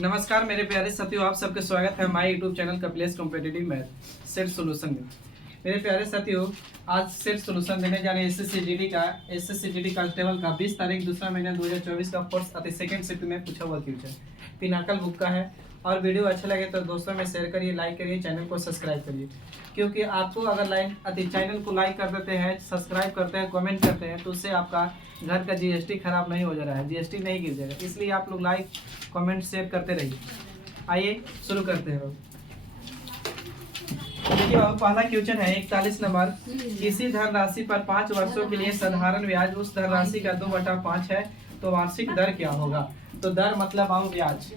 नमस्कार मेरे प्यारे साथियों, आप सबका स्वागत है हमारे YouTube channel Kapilesh competitive math set solution में। मेरे प्यारे साथियों, आज सेट सोल्यूशन देने जा रहे हैं एसएससीजीडी कांस्टेबल का 20 तारीख दूसरा महीना 2024 का फर्स्ट अति सेकंड शिफ्ट में पूछा हुआ क्वेश्चन पिनाकल बुक का है। और वीडियो अच्छा लगे तो दोस्तों में शेयर करिए, लाइक करिए, चैनल को सब्सक्राइब करिए, क्योंकि आपको अगर चैनल को लाइक कर देते हैं, सब्सक्राइब करते हैं, कमेंट करते हैं तो उससे आपका घर का जीएसटी खराब नहीं हो जा रहा है, जीएसटी नहीं गिर जाएगा। इसलिए आप लोग लाइक कमेंट शेयर करते रहिए। आइए शुरू करते हैं। देखिए पहला क्वेश्चन है 41 नंबर। किसी धनराशि पर 5 वर्षों के लिए साधारण ब्याज उस धनराशि का 2/5 है तो वार्षिक दर क्या होगा। तो दर मतलब आओ ब्याज,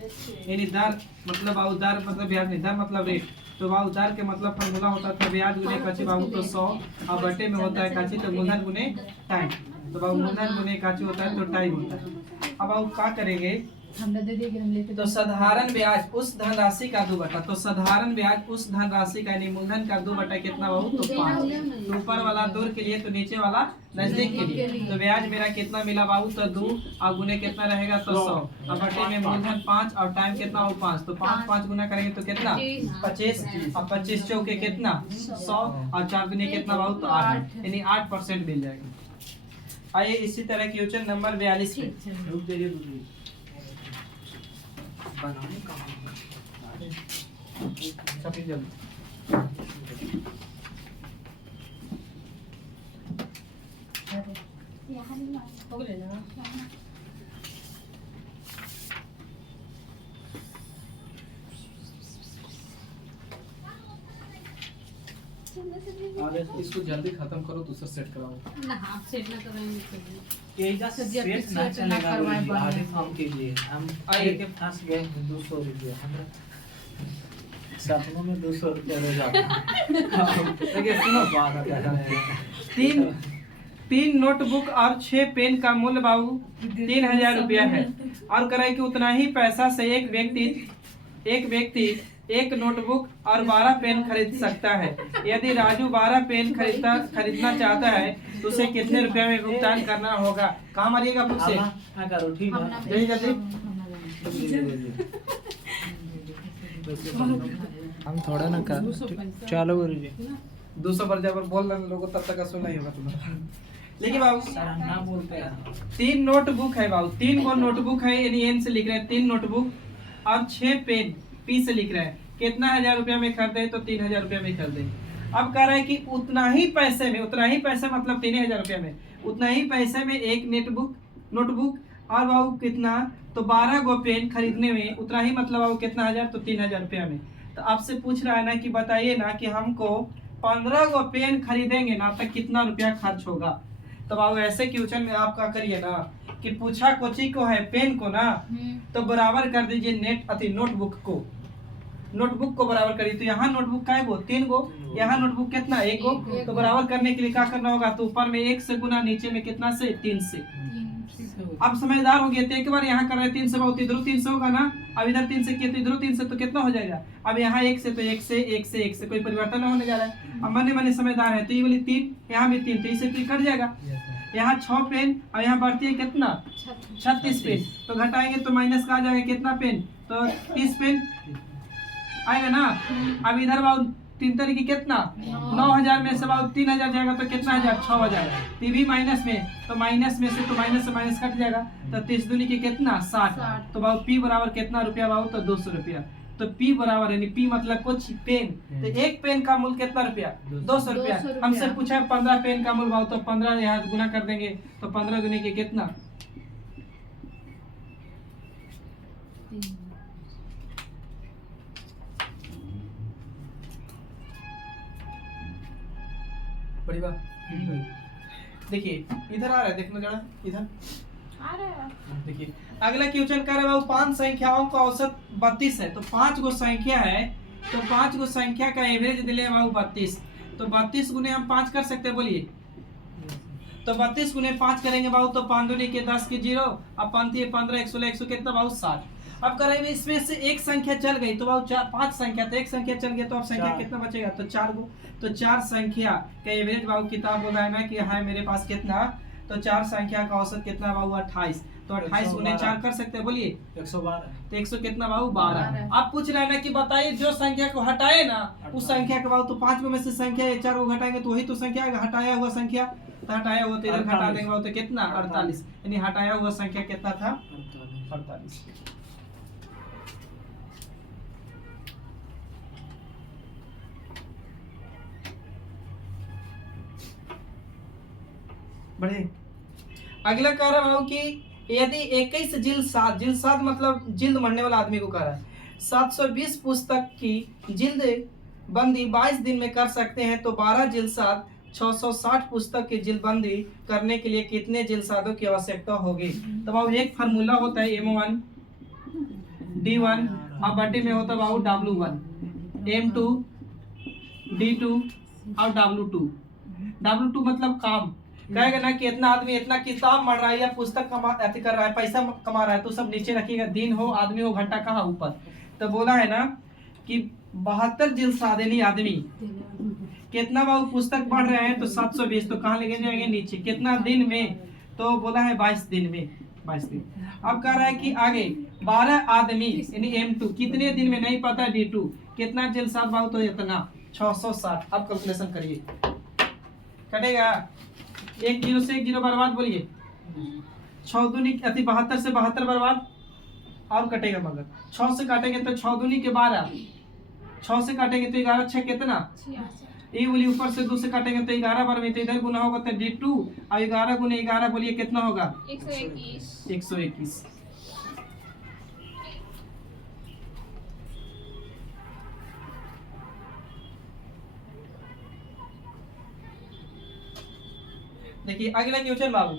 यानी दर मतलब आओ दर मतलब ब्याज नहीं, दर मतलब रेट। तो बाबू दर के मतलब फॉर्मूला होता था ब्याज गुने काची बाबू तो 100 और बटे में होता है काची तो मूलधन गुने टाइम। तो बाबू मूलधन गुने काची होता है तो टाइम होता है। अब आप क्या करेंगे, तो साधारण ब्याज उस धनराशि का 2/, तो साधारण ब्याज उस धनराशि का यानी मूलधन का 2/, कितना बाबू तो 5। तो ऊपर वाला दूर के लिए तो नीचे वाला नजदीक के लिए। तो ब्याज मेरा कितना मिला बाबू तो 2 और गुने कितना रहेगा तो 100 और बटे में मूलधन 5 और टाइम कितना हो 5। तो 5 गुना करेंगे तो कितना 25 और 25 चौके कितना 100 और 4 गुने कितना बाबू तो 8, यानी 8% मिल जाएगा। आइए इसी तरह क्वेश्चन नंबर 42 पे बनाने का इसको जल्दी खत्म करो, दूसरा सेट कराओ ना। आप सेट ना कराएंगे ये जैसे सेट ना चलेगा आगे काम कीजिए। हम आए के फंस गए 200 रुपया, हमरा सपनों में 200 रुपया ले जाते। देखिए सुनो बात है, तीन नोटबुक और 6 पेन का मूल्य बाबू 3000 रुपया है और करे कि उतना ही पैसा से एक व्यक्ति एक नोटबुक और 12 पेन खरीद सकता है। यदि राजू 12 पेन खरीदना चाहता है तो उसे कितने रुपया में भुगतान करना होगा। कहाँ मारिएगा बुक से हाँ करो ठीक है जल्दी जल्दी। हम थोड़ा ना कर चलो गुरुजी 200 पर जब बोल रहे लोगों तब तक सुना ही होगा तुम्हारा। लेकिन बाबू सर हम ना बोलते हैं। 3 नोटबुक है बाबू, 3 को नोटबुक है यानी एन से लिख रहे हैं 3 नोटबुक और 6 पेन पी से लिख रहे हैं। कितना 1000 रुपया में खरीदे तो 3000 रुपया में खरीदे। अब कह रहे हैं कि उतना ही पैसे मतलब 3000 रुपया में उतना ही पैसे में एक नोटबुक और बाबू कितना तो 12 गो पेन खरीदने में उतना ही मतलब बाबू कितना 1000 तो 3000 रुपया में। तो आपसे पूछ रहा है ना कि बताइए ना कि हमको 15 गो पेन खरीदेंगे ना तो कितना रुपया खर्च होगा। तो बाबू ऐसे क्वेश्चन में आप क्या करिए ना कि पूछा कोची को है पेन को ना तो बराबर कर दीजिए नोटबुक को बराबर करिए। तो यहाँ नोटबुक का है वो 3 गो, यहाँ नोटबुक कितना 1 गो। तो बराबर करने के लिए क्या करना होगा, तो ऊपर में 1 से गुना नीचे में कितना से 3 से। अब समझदार हो गए तो एक बार यहाँ कर रहे 3 से बहुत इधर 3 से होगा ना। अब इधर 3 से किया तो इधर 3 से तो कितना हो जाएगा। अब यहाँ 1 से तो 1 से कोई परिवर्तन नहीं होने जा रहा है। अब मने समझदार है तो ये वाली 3 यहाँ भी 3 तो इसे 3 कट जाएगा। यहाँ 6 पेन और यहाँ बढ़ती है कितना 36 पेन। तो घटाएंगे तो माइनस का आ जाएगा कितना पेन तो 30 पेन आएगा ना। अब इधर बाबू 3 तरीके कितना 9000 में से बाबू 3000 जाएगा तो कितना 6000 तो भी माइनस में तो माइनस में से तो माइनस से माइनस कट जाएगा। तो 30 दूनी के कितना 60। तो बाबू पी बराबर कितना रुपया बाबू तो 200 रुपया। तो पी बराबर यानी पी मतलब कुछ पेन। तो एक पेन का मूल्य कितना रुपया 200 रुपया। हमसे पूछा 15 पेन का मूल्य बाबू तो 15 यहाँ गुना कर देंगे तो 15 दूनी के कितना बड़ी बात। देखिए इधर आ रहा है, देखना जरा इधर आ रहा है। देखिए अगला क्वेश्चन कर रहे बाबू 5 संख्याओं का औसत 32 है। तो 5 गो संख्या है तो 5 गो संख्या का एवरेज दिले बाबू 32। तो 32 गुने हम 5 कर सकते हैं, बोलिए। तो 32 गुने 5 करेंगे बाबू तो 5 दूनी के 10 के 0 अब 5 15 116 100 कितना बाबू 60। अब करेंगे इसमें से एक संख्या चल गई तो बाबू 5 संख्या तो एक संख्या चल गया तो अब संख्या कितना बचेगा तो 4 गो। तो 4 संख्या का एवरेज बाबू किताब बोल रहा है ना कि है मेरे पास कितना तो 4 संख्या का औसत कितना बाबू 28। तो 28 गुने 4 कर सकते हैं, बोलिए 112 तो 100 कितना बाबू 12। 12। आप पूछ रहे हैं ना कि बताइए जो संख्या को हटाए ना उस संख्या के बाबू, तो 5 में से संख्या ये 4 को घटाएंगे तो वही तो संख्या आएगा, हटाया हुआ संख्या। तो हटाया हुआ तो इधर घटा देंगे बाबू, तो कितना 48, यानी हटाया हुआ संख्या कितना था 48। बढ़े अगला कह रहा हूं कि यदि 21 जिल्द मतलब जिल्द मरने वाला आदमी को कह रहा है 720 पुस्तक की जिल्द बंदी 22 दिन में कर सकते हैं, तो 12 जिल्साद 660 पुस्तक की जिल्द बंदी करने के लिए कितने जिल्सादों की आवश्यकता होगी। तो बाबू एक फार्मूला होता है M1 D1 और बटे में होता है बाबू W1 M2 D2 और W2। W2 मतलब काम, कहेगा ना कि इतना आदमी इतना किताब पढ़ रहा है या पुस्तक कर रहा है, पैसा कमा रहा है, तो सब नीचे रखिएगा, दिन हो आदमी हो घंटा कहाँ ऊपर। तो बोला है ना कि 72 जिल्सादेनी आदमी कितना बाबू पुस्तक पढ़ रहे हैं, तो 720, तो कहाँ लेके जाएंगे नीचे, कितना दिन में, तो बोला है 22 दिन में, 22 दिन। अब कह रहा है कि आगे 12 आदमी यानी M2 कितने दिन में नहीं पता, D2 कितना जिल्साद बाबू, तो इतना 660। अब कैलकुलेशन करिए, कटेगा 1 0 से 1 0 बर्बाद, बोलिए 6 दूनी 72 से 72 बर्बाद, और कटेगा मगर 6 से काटेंगे तो 6 दूनी के 12, 6 से काटेंगे तो 11 6 कितना, ये बोलिए ऊपर से 2 से काटेंगे तो 11 बार में, तो इधर गुना होगा तो D2 और 11 गुने 11 बोलिए कितना होगा 121। देखिए अगला क्वेश्चन बाबू,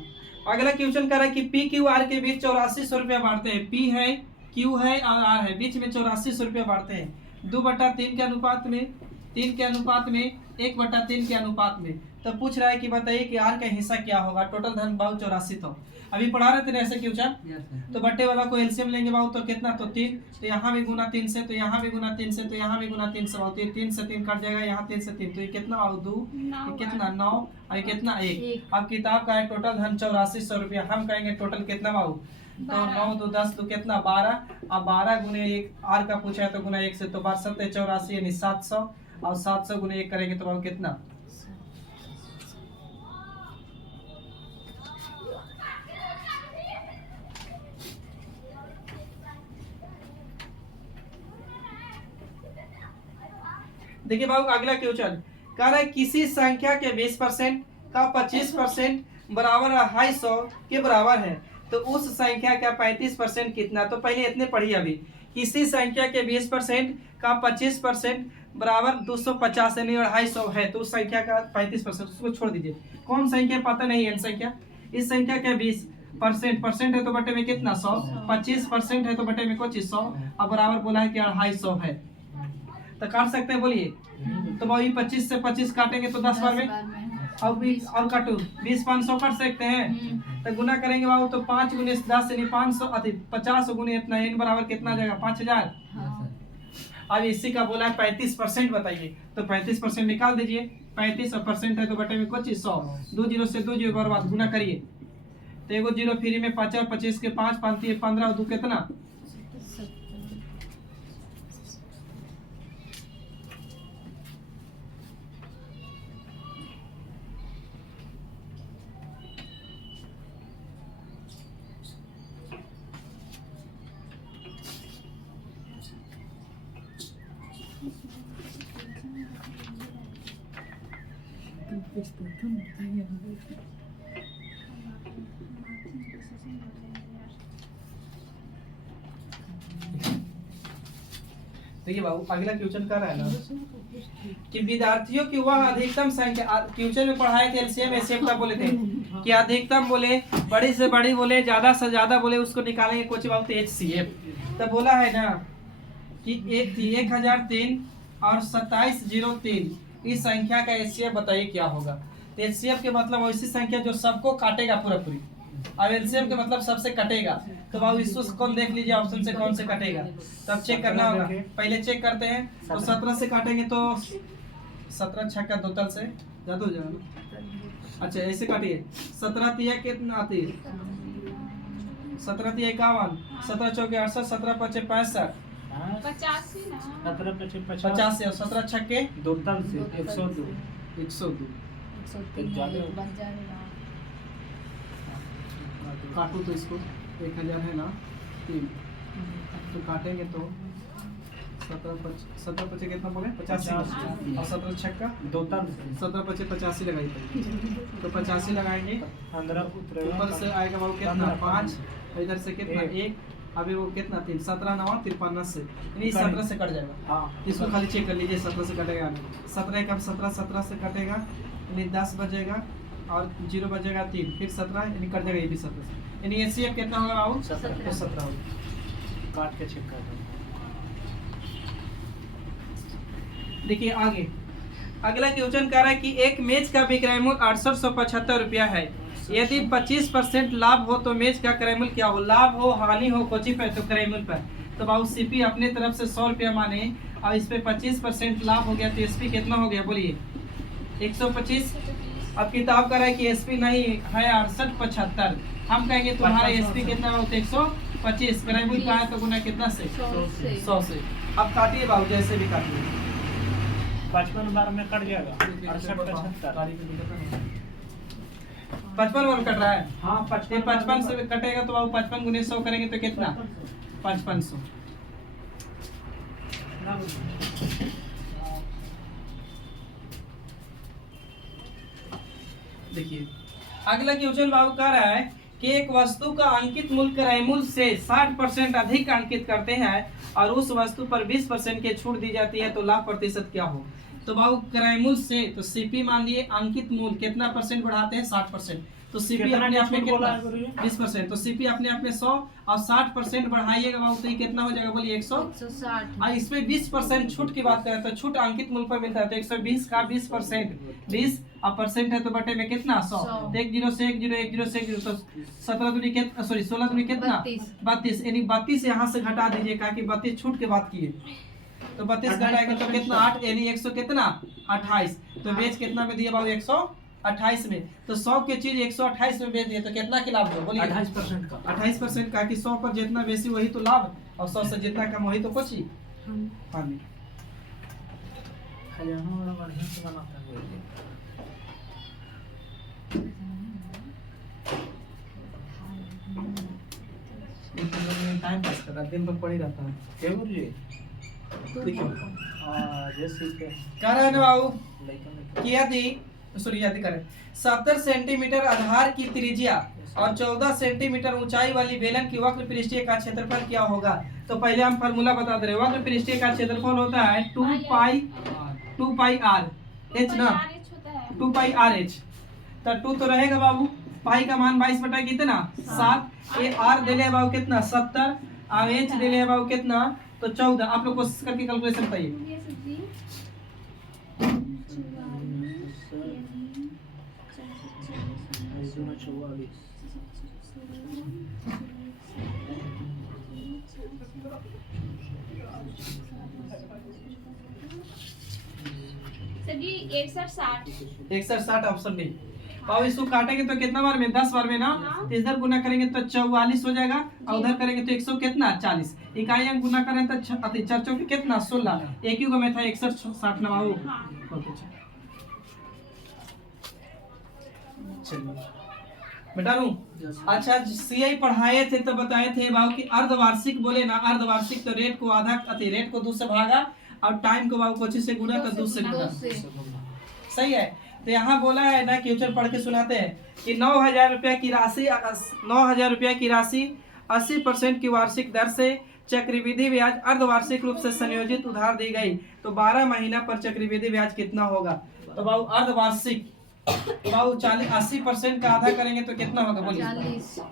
अगला क्वेश्चन कर रहा है कि पी क्यू आर के बीच 8400 रुपया बांटते हैं। पी है, क्यू है और आर है, बीच में 8400 रुपया बांटते हैं 2/3 के अनुपात में, 3 के अनुपात में, 1/3 के अनुपात में। तो पूछ रहा है कि बताइए कि आर का हिस्सा क्या होगा। टोटल धन बाबू 84 तो अभी पढ़ा रहे थे ना ऐसे क्वेश्चन। तो बट्टे वाला को एलसीएम लेंगे बाबू, तो कितना, तो 3, तो यहाँ भी गुना 3 से, तो यहाँ भी गुना 3 से, तो यहाँ भी गुना 3 से बाबू, 3 से 3 कट जाएगा, यहाँ 3 से 3, तो ये कितना बाबू 2, ये कितना 9 और ये कितना 1। अब किताब का है टोटल धन 8400 रुपया, हम कहेंगे टोटल कितना बाबू, तो 9 2 10 तो कितना 12, अब 12 गुने 1 आर का पूछा है तो गुना 1 से, तो 12 7 84 यानी 700, और 700 गुने 1 करेंगे तो बाबू कितना। देखिए बाबू अगला क्वेश्चन कह रहा है किसी संख्या के 20% का 25% बराबर 250 के बराबर है, तो उस संख्या का 35% कितना। तो पहले इतने पढ़िए, अभी किसी संख्या के 20% का 25% बराबर 250 यानी 250 है, तो उस संख्या का 35%, उसको छोड़ दीजिए। कौन संख्या पता नहीं है, संख्या इस संख्या का 20% है तो बटे में कितना 100, 25% है तो बटे में कुछ 100, अब बराबर बोला है कि 250 है, तो काट सकते हैं, बोलिए। तो वही 25 से 25 काटेंगे तो 10 बार में, और काटो 20 500 काट सकते हैं, तो गुना करेंगे बाबू, तो 5 गुने 10 यानी 500 50 गुने इतना, इन बराबर कितना आ जाएगा 5000। अब इसी का बोला है 35% बताइए, तो 35% निकाल दीजिए, 35 और परसेंट है तो बटे में कुछ 100, 2 0 से 2 0 बर्बाद, गुना करिए तो एगो 0 फ्री में 5 और 25 के 5 5 15 और 2 कितना। देखिए बाबू अगला क्वेश्चन कर रहा है ना कि विद्यार्थियों की वह अधिकतम संख्या, क्वेश्चन में पढ़ाए थे एलसीएम एचसीएफ का बोले थे कि अधिकतम बोले, बड़ी से बड़ी बोले, ज्यादा से ज्यादा बोले, उसको निकालेंगे कुछ बाबू तो एचसीएफ। तो बोला है ना कि 1003 और 2703 इस संख्या का एचसीएफ बताइए क्या होगा। तो एचसीएफ के मतलब ऐसी संख्या जो सबको काटेगा पूरा पूरी, अब एलसीएम के मतलब सबसे कटेगा। तो बाबू इसको कौन देख लीजिए ऑप्शन से कौन से कटेगा, तो अब चेक करना होगा। पहले चेक करते हैं, तो 17 से काटेंगे तो 17 छक्का दोतल से ज्यादा हो जाएगा। अच्छा ऐसे काटिए, 17 तिया कितना आती है 17 × 51, 17 × 4 68, 17 × 5 65, 85 ना 17 25 50 और 17 छक्के दो तल से 102 102। 103 बच जाएगा। काटू तो इसको 1000 है ना 3 तो काटेंगे तो 17 25 कितना बोले 85 और 17 छक्का दो तल से 17 25 85 लगाइए तो 85 लगाएंगे 15 उतरेगा ऊपर से आएगा बाबू कितना 5 इधर से कितना एक। 1 अभी वो कितना 3 17 9 53 से यानी 17 से कट जाएगा। हाँ इसको खाली चेक कर लीजिए 17 से कटेगा नहीं 17 कम 17 से कटेगा यानी 10 बजेगा और 0 बजेगा 3 फिर 17 यानी कट जाएगा ये भी 17 से यानी एचसीएफ कितना होगा बाबू 17 तो 17 होगा। काट के चेक कर दो। देखिए आगे अगला क्वेश्चन कह रहा है कि एक मैच का विक्रय मूल्य 6875 रुपया है। यदि 25% लाभ हो तो मैच का क्रय मूल्य क्या हो? लाभ हो हानि हो कोची पे तो क्रय मूल्य पर। तो बाबू सीपी अपने तरफ से 100 रुपया माने और इस पे 25% लाभ हो गया तो एसपी कितना हो गया बोलिए 125। अब किताब कर रहा है कि एसपी नहीं है 6875 हम कहेंगे तुम्हारा एसपी कितना हो तो 125 क्रय मूल्य का है तो गुना कितना से 100 से। अब काटिए बाबू जैसे भी काटिए 55 बार में कट जाएगा 68 75 55 बार कट रहा है। हाँ ये 55 से कटेगा तो बाबू 55 गुने 100 करेंगे तो कितना 5500। देखिए अगला क्वेश्चन बाबू कह रहा है कि एक वस्तु का अंकित मूल्य क्रय मूल्य से 60% अधिक अंकित करते हैं और उस वस्तु पर 20% की छूट दी जाती है तो लाभ प्रतिशत क्या हो? तो बाबू क्रय मूल्य से तो सीपी मान लिए अंकित मूल्य कितना परसेंट बढ़ाते हैं 60%। तो सीपी कितना अपने आप में छूट कितना बोला है गुरु जी? 20%। तो सीपी अपने आप में 100 और 60% बढ़ाइएगा बाबू तो ये कितना हो जाएगा बोलिए 100। 160 और इसमें 20% छूट की बात करें तो छूट अंकित मूल्य पर मिलता है तो 120 का 20% 20 और परसेंट है तो बटे में कितना 100 तो 1 0 से 1 0 1 0 से 1 0 तो 17 दूनी कितना सॉरी 16 दूनी कितना 32 यानी 32 यहाँ से घटा दीजिए कहा कि 32 छूट के बात किए तो 32 घटाएंगे तो कितना 8 यानी 100 कितना 28 तो बेच कितना में दिए बाबू 128 में तो 100 की चीज 128 में बेच दिए तो कितना की लाभ हो बोलिए 28% का 28% का कि 100 पर जितना बेसी वही तो लाभ और 100 से जितना कम वही तो कुछ ही हानि। खजाना बड़ा बढ़िया से बनाता है टाइम पास कर रहा दिन भर पड़ी रहता है। क्या बोल रही है देखिए जैसे कि कह रहा है ना बाबू लेकिन कि यदि सॉरी यदि करें 70 सेंटीमीटर आधार की त्रिज्या और 14 सेंटीमीटर ऊंचाई वाली बेलन की वक्र पृष्ठीय का क्षेत्रफल क्या होगा? तो पहले हम फार्मूला बता दे रहे हैं। वक्र पृष्ठीय का क्षेत्रफल होता है 2 पाई r h ना 2 पाई r h तो 2 तो रहेगा बाबू पाई का मान 22 बटा कितना 7 ये r दे ले बाबू कितना 70 और h दे ले बाबू कितना तो 14। आप लोग कोशिश करके कैलकुलेशन बताइए। सभी 61 61 ऑप्शन बी। और इसको काटेंगे तो कितना बार में 10 बार में ना तो इधर गुना करेंगे तो 44 हो जाएगा और उधर करेंगे तो 100 कितना 40 इकाई अंक गुना करें तो 4 चौके कितना 16 एक ही में था 61 60 ना बाबू। बेटा रू अच्छा सीआई पढ़ाए थे तो बताए थे बाबू कि अर्धवार्षिक बोले ना अर्धवार्षिक तो रेट को आधा रेट को 2 से भागा और टाइम को बाबू कोची से गुना तो 2 से गुना सही है। तो यहाँ बोला है ना क्वेश्चन पढ़ के सुनाते हैं कि 9,000 रुपया की राशि 9,000 रुपया की राशि 80% की वार्षिक दर से चक्रवृद्धि ब्याज अर्धवार्षिक रूप से संयोजित उधार दी गई तो 12 महीना पर चक्रवृद्धि ब्याज कितना होगा? तो बाबू अर्धवार्षिक बाबू 80% का आधा करेंगे तो कितना होगा बोलिए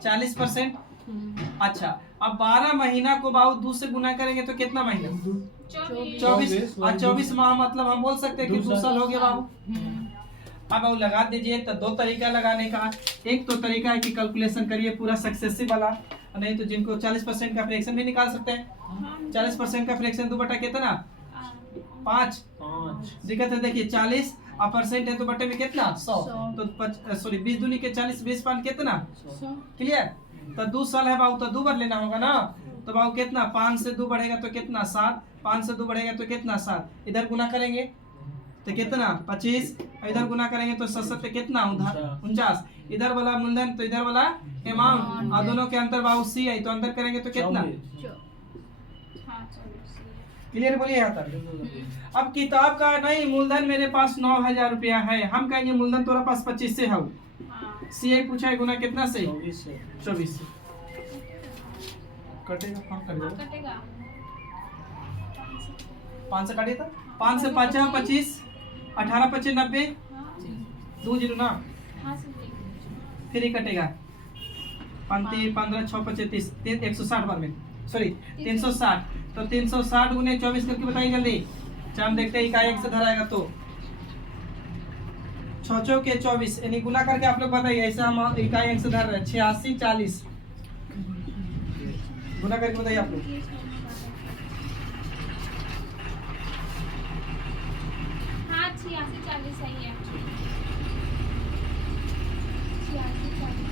40%। अच्छा अब 12 महीना को बाबू 2 से गुना करेंगे तो कितना महीना 24 और 24 माह मतलब हम बोल सकते हैं कि 2 साल हो गया बाबू। अब आप लगा दीजिए तो 2 तरीका लगाने का। एक तो तरीका है कि कैलकुलेशन करिए पूरा सक्सेसिव वाला नहीं तो जिनको 40% का फ्रैक्शन भी निकाल सकते हैं। 40% का फ्रैक्शन 2 बटा कितना 5 दिक्कत है देखिए 40 और परसेंट है तो बटे में कितना 100 तो सॉरी 20 दूनी के 40 20 पाँच कितना क्लियर तो 2 साल है बाबू, तो 2 बार लेना होगा ना। तो बाबू कितना, 5 से 2 बढ़ेगा तो कितना 7, 5 से 2 बढ़ेगा तो कितना 7, इधर गुना करेंगे तो कितना 25, इधर गुना करेंगे तो 7 कितना 49, इधर वाला मूलधन तो इधर वाला अमाउंट, और दोनों के अंतर बाबू सी है, तो अंतर करेंगे तो कितना। हाँ, चलो क्लियर बोलिए यहाँ तक। अब किताब का नहीं, मूलधन मेरे पास 9,000 रुपया है, हम कहेंगे मूलधन तुम्हारे पास 25 से है, हाँ, सी आई पूछा है गुना कितना से 24 से कटेगा, हाँ कटेगा, कटेगा 5 से काटिए था, 5 से 5 है 25, 18 25 90, हाँ, 2 जीरो ना, हाँ सही। फिर ही कटेगा 15 15 6 25 30, 160 बार में, सॉरी 360, तो 360 गुने 24 करके बताइए जल्दी, चाम देखते हैं इकाई 1 से धराएगा तो 6 के 24 यानी गुना करके आप लोग बताइए, ऐसा हम इकाई 1 से धर रहे हैं 86 40, गुना करके बताइए आप लोग। हाँ, 86 40 सही है। 86 40।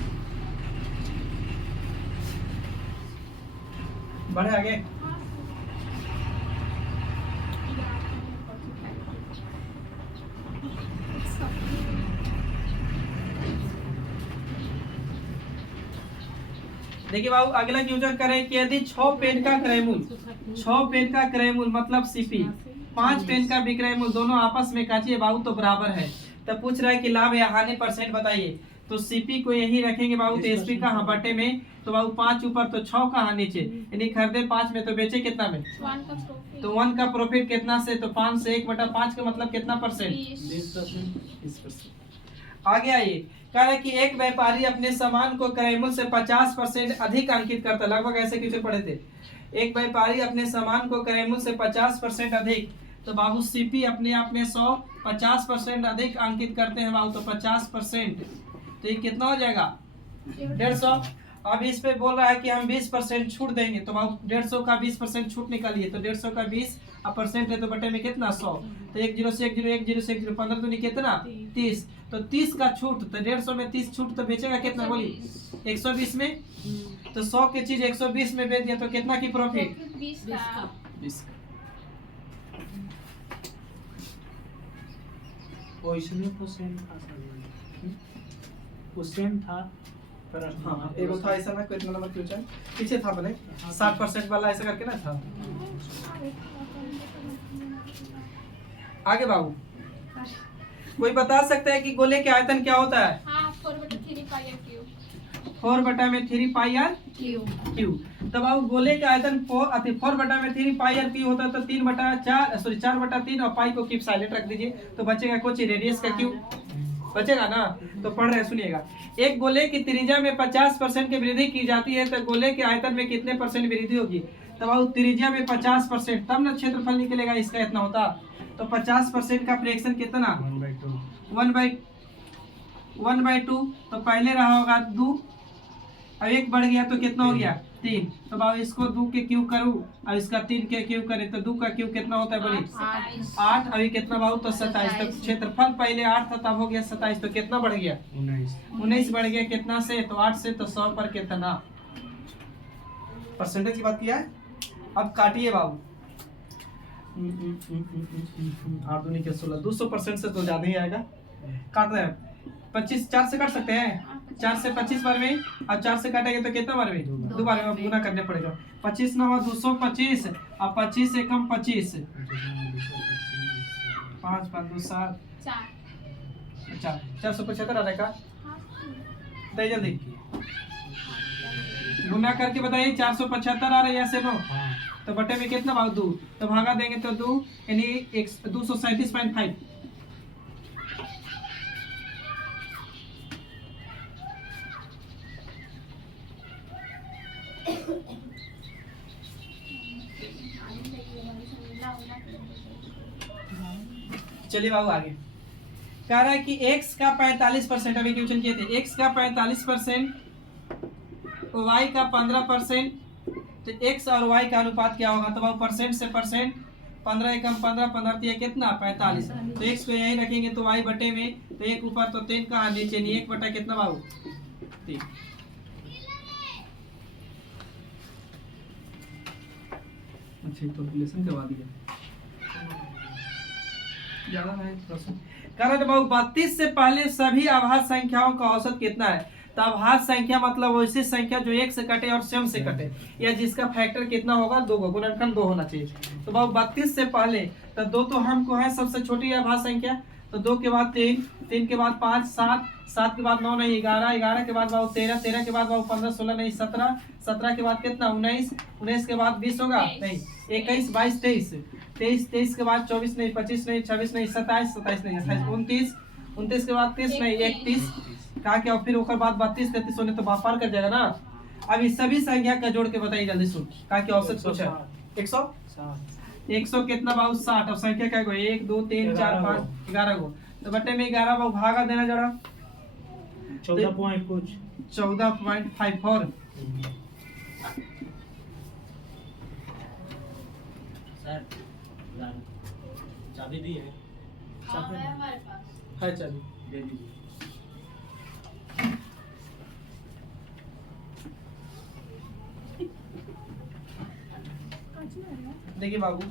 बढ़े आगे। हाँ, देखिए बाबू अगला यूजर करें कि यदि 6 पेन का क्रयमूल, 6 पेन का क्रयमूल मतलब सीपी, 5 पेन का विक्रयमूल दोनों आपस में काटिए बाबू तो बराबर है, तब पूछ रहा है कि लाभ या हानि परसेंट बताइए, तो सीपी को यही रखेंगे बाबू, तो एसपी कहाँ बटे में, तो बाबू 5 ऊपर तो 6 कहाँ नीचे, यानी खरीदे 5 में तो बेचे कितना में, 1 का प्रॉफिट। तो 1 का प्रॉफिट कितना से, तो 5 से 1/5 का मतलब कितना परसेंट, 20%। आगे आइए, कह रहा है कि एक व्यापारी अपने सामान को क्रयमूल्य से 50% अधिक अंकित करता है, लगभग ऐसे क्वेश्चन पढ़े थे, एक व्यापारी अपने सामान को क्रयमूल्य से 50% अधिक, तो बाबू सीपी अपने आप में 100 50% अधिक अंकित करते हैं बाबू, तो 50%, तो ये कितना हो जाएगा 150। अब इस पे बोल रहा है कि हम 20% छूट देंगे, तो बाबू 150 का 20% छूट निकालिए, तो 150 का 20 अब परसेंट है तो बटे में कितना 100, तो 1 0 से 1 0 1 0 से 1 0 15 तो नहीं कितना 30, तो 30 का छूट, तो 150 में 30 छूट तो बेचेगा कितना बोली 120 में, तो 100 की चीज 120 में बेच दिया तो कितना की प्रॉफिट 20 का। 20। क्वेश्चन था पर हाँ एगो था ऐसा ना, कितना नंबर क्वेश्चन पीछे था भले 60% वाला ऐसा करके ना था। आगे बाबू कोई बता सकता है कि गोले के आयतन क्या होता है, हाँ, 4/3 पाई क्यू। 4/3 पाई आर क्यू, तब बाबू गोले के आयतन 4/3 पाई आर क्यू होता है, तो 4/3 और पाई को कीप साइलेंट रख दीजिए, तो बचेगा कुछ रेडियस का क्यू बचेगा ना, तो पढ़ रहे सुनिएगा, एक गोले की त्रिज्या में 50% की वृद्धि की जाती है, तो गोले के आयतन में कितने परसेंट वृद्धि होगी, तो बाबू त्रिज्या में 50% तब ना क्षेत्रफल निकलेगा इसका इतना होता, तो 50% का फ्रैक्शन कितना 1/2, तो पहले रहा होगा 2, अब 1 बढ़ गया तो कितना हो गया 3, तो बाबू इसको 2 के क्यू करूँ और इसका 3 के क्यू करें, तो 2 का क्यू कितना होता है बोली 8, अभी कितना बाबू तो 27, तो क्षेत्रफल पहले 8 था तब हो गया 27, तो कितना बढ़ गया 19 बढ़ गया कितना से, तो 8 से, तो 100 पर कितना परसेंटेज की बात किया है। अब काटिए बाबू 8 दूनी के 16, 200% से तो ज्यादा ही आएगा, काट रहे हैं 25 4 से काट सकते हैं, 4 से 25 बार में, और 4 से काटेंगे तो कितना बार में 2 बार में गुना करने पड़ेगा, 25 9 225 और 25 से कम 25 5 5 2 7 475 आ रहेगा, बताइए जल्दी गुना करके बताइए 475 आ रहा है या से नो, तो बटे में कितना भाग 2, तो भागा देंगे तो 2 यानी 237.5, चलिए बाबू आगे कह रहा है कि x का 45%, अभी क्वेश्चन किए थे, x का 45%, y का 15%, तो x और y का अनुपात क्या होगा, तो बाबू परसेंट से परसेंट 15 एकम 15 15 दिया कितना 45, तो x को यहीं रखेंगे तो y बटे में, तो 1 ऊपर तो 3 कहाँ नीचे नहीं 1 बटा कितना बाबू 3, अच्छा तो कैलकुलेशन करवा दिया ज्यादा नहीं कारण बाबू 32 से पहले सभी अभाज्य संख्याओं का औसत कितना है। तो अभाज्य संख्या मतलब वैसी संख्या जो एक से कटे और स्वयं से कटे या जिसका फैक्टर कितना होगा 2 गुणनखंड 2 होना चाहिए। तो बाबू 32 से पहले तो 2 तो हमको है सबसे छोटी अभाज्य संख्या, तो 2 के बाद 3, 3 के बाद 5, 7, 7 के बाद 9 नहीं 11, 11 के बाद बाबू 13, 13 के बाद बाबू 15, 16 नहीं 17, 17 के बाद कितना 19, 19 के बाद 20 होगा नहीं 21, 22, 23, 23, 23 के बाद 24 नहीं 25 नहीं 26 नहीं 27, 27 नहीं 28, 29, 29 के बाद 30 नहीं 31 कहा क्या फिर ओकर बाद 32, 33 होने तो पार कर जाएगा ना। अब इस सभी संख्या का जोड़ के बताइए जल्दी सुन कहा कि औसत कुछ है 100 100 कितना बाबू 60 और संख्या क्या गो 1 2 3 4 5 11 गो तो बटे में 11 बाबू भागा देना जरा 14.54 सर चाबी दी है हाँ, है हमारे पास। है चलिए दे दीजिए। देखिए बाबू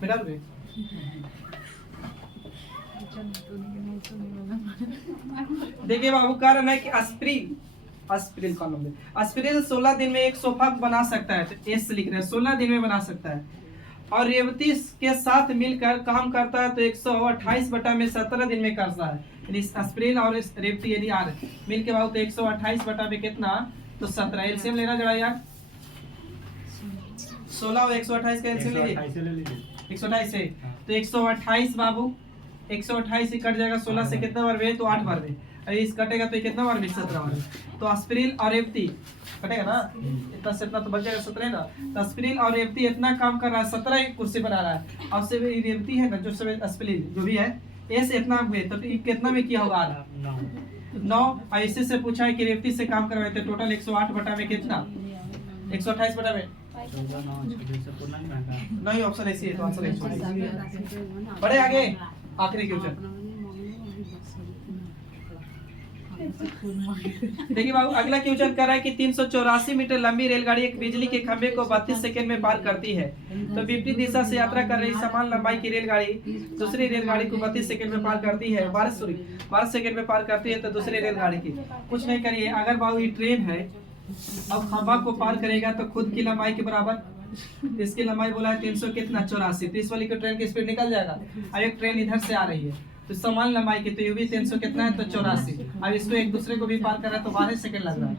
बेटा रुपए देखिए बाबू कारण है कि एस्पिरिन कॉलम में एस्पिरिन 16 दिन में एक सोफा बना सकता है, तो एस लिख रहे हैं 16 दिन में बना सकता है। और रेवती के साथ मिलकर काम करता है तो 128/17 दिन में करता है। यानी एस्पिरिन और रेवती यदि आर मिलके बाबू तो 128 में कितना तो 17 एलसीएम लेना जरा यार 16 और 128 का एलसीएम लीजिए 128 है तो 128 बाबू 128 से कट जाएगा 16 से कितना बार वे तो 8 बार वे अभी इस कटेगा तो कितना बार वे 17 बार तो एस्पिरिन और रेवती कटेगा ना इतना से इतना तो बच जाएगा 17 ना। तो एस्पिरिन और रेवती इतना काम कर रहा है 17 कुर्सी बना रहा है और से रेवती है ना जो सब एस्पिरिन जो भी है एस इतना हुए तो कितना में किया होगा 9 ऐसे से पूछा है कि रेवती से काम करवाए थे टोटल 108 में कितना 128 में नहीं ऑप्शन ऐसी है तो आंसर 128 बढ़े आगे आखिरी क्वेश्चन देखिए बाबू अगला क्वेश्चन कर रहा है कि 384 मीटर लंबी रेलगाड़ी एक बिजली के खंभे को 32 सेकंड में पार करती है। तो विपरीत दिशा से यात्रा कर रही समान लंबाई की रेलगाड़ी दूसरी रेलगाड़ी को 32 सेकंड में पार करती है 12 सेकंड में पार करती है तो दूसरी रेलगाड़ी की कुछ नहीं करिए। अगर बाबू ये ट्रेन है अब खंभा को पार करेगा तो खुद की लंबाई के बराबर इसकी लंबाई बोला है 300 कितना 84 तो इस वाली की ट्रेन की स्पीड निकल जाएगा। अब एक ट्रेन इधर से आ रही है तो समान लंबाई की तो ये भी 300 कितना है तो 84। अब इसको एक दूसरे को भी पार कर रहा है तो 12 सेकंड लग रहा है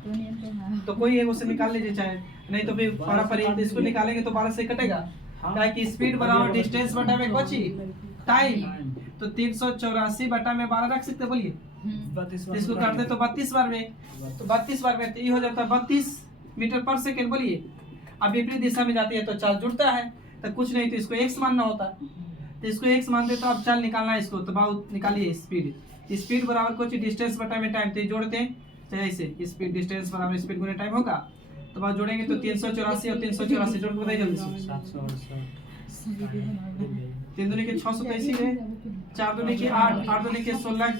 तो कोई एक उसे निकाल लीजिए चाहे नहीं तो फिर पारा इसको निकालेंगे तो 12 से कटेगा क्या कि स्पीड बराबर डिस्टेंस बटा में कोची टाइम तो 384 बटा में 12 रख सकते बोलिए इसको काटते तो 32 बार में तो 32 बार में तो ये हो जाता है 32 मीटर पर सेकंड बोलिए। अब विपरीत दिशा में जाती है तो चाल जुड़ता है तो कुछ नहीं तो इसको x मानना होता तो इसको x मानते तो अब चाल निकालना है इसको तो बाबू निकालिए स्पीड बराबर कुछ डिस्टेंस बटा में टाइम तो जोड़ते हैं चाहे ऐसे स्पीड डिस्टेंस बराबर स्पीड गुने टाइम होगा तो बात जोड़ेंगे तो 384 और 384 जोड़ के बताइए जल्दी से 3 दूनी के 683 है 4 दूनी के 8 8 दूनी के 16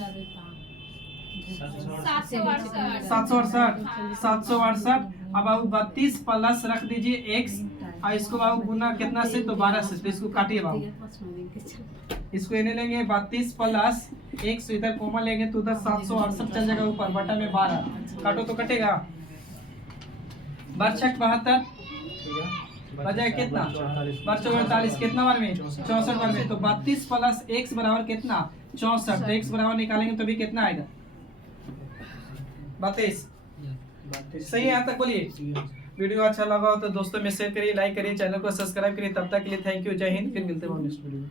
768 अब बाबू 32 प्लस रख दीजिए x और इसको बाबू गुना कितना से तो 12 से तो इसको काटिए बाबू इसको इन्हें लेंगे 32 प्लस x इधर कोमा लेंगे तो उधर 768 चल जाएगा ऊपर बटा में 12 काटो तो कटेगा 12 72 बजाय कितना 48 कितना बार में 64 बार में तो 32 प्लस x बराबर कितना 64 तो x बराबर निकालेंगे तो भी कितना आएगा 32 सही है यहाँ तक बोलिए। वीडियो अच्छा लगा हो तो दोस्तों में शेयर करिए लाइक करिए चैनल को सब्सक्राइब करिए तब तक के लिए थैंक यू जय हिंद फिर मिलते हैं नेक्स्ट वीडियो में।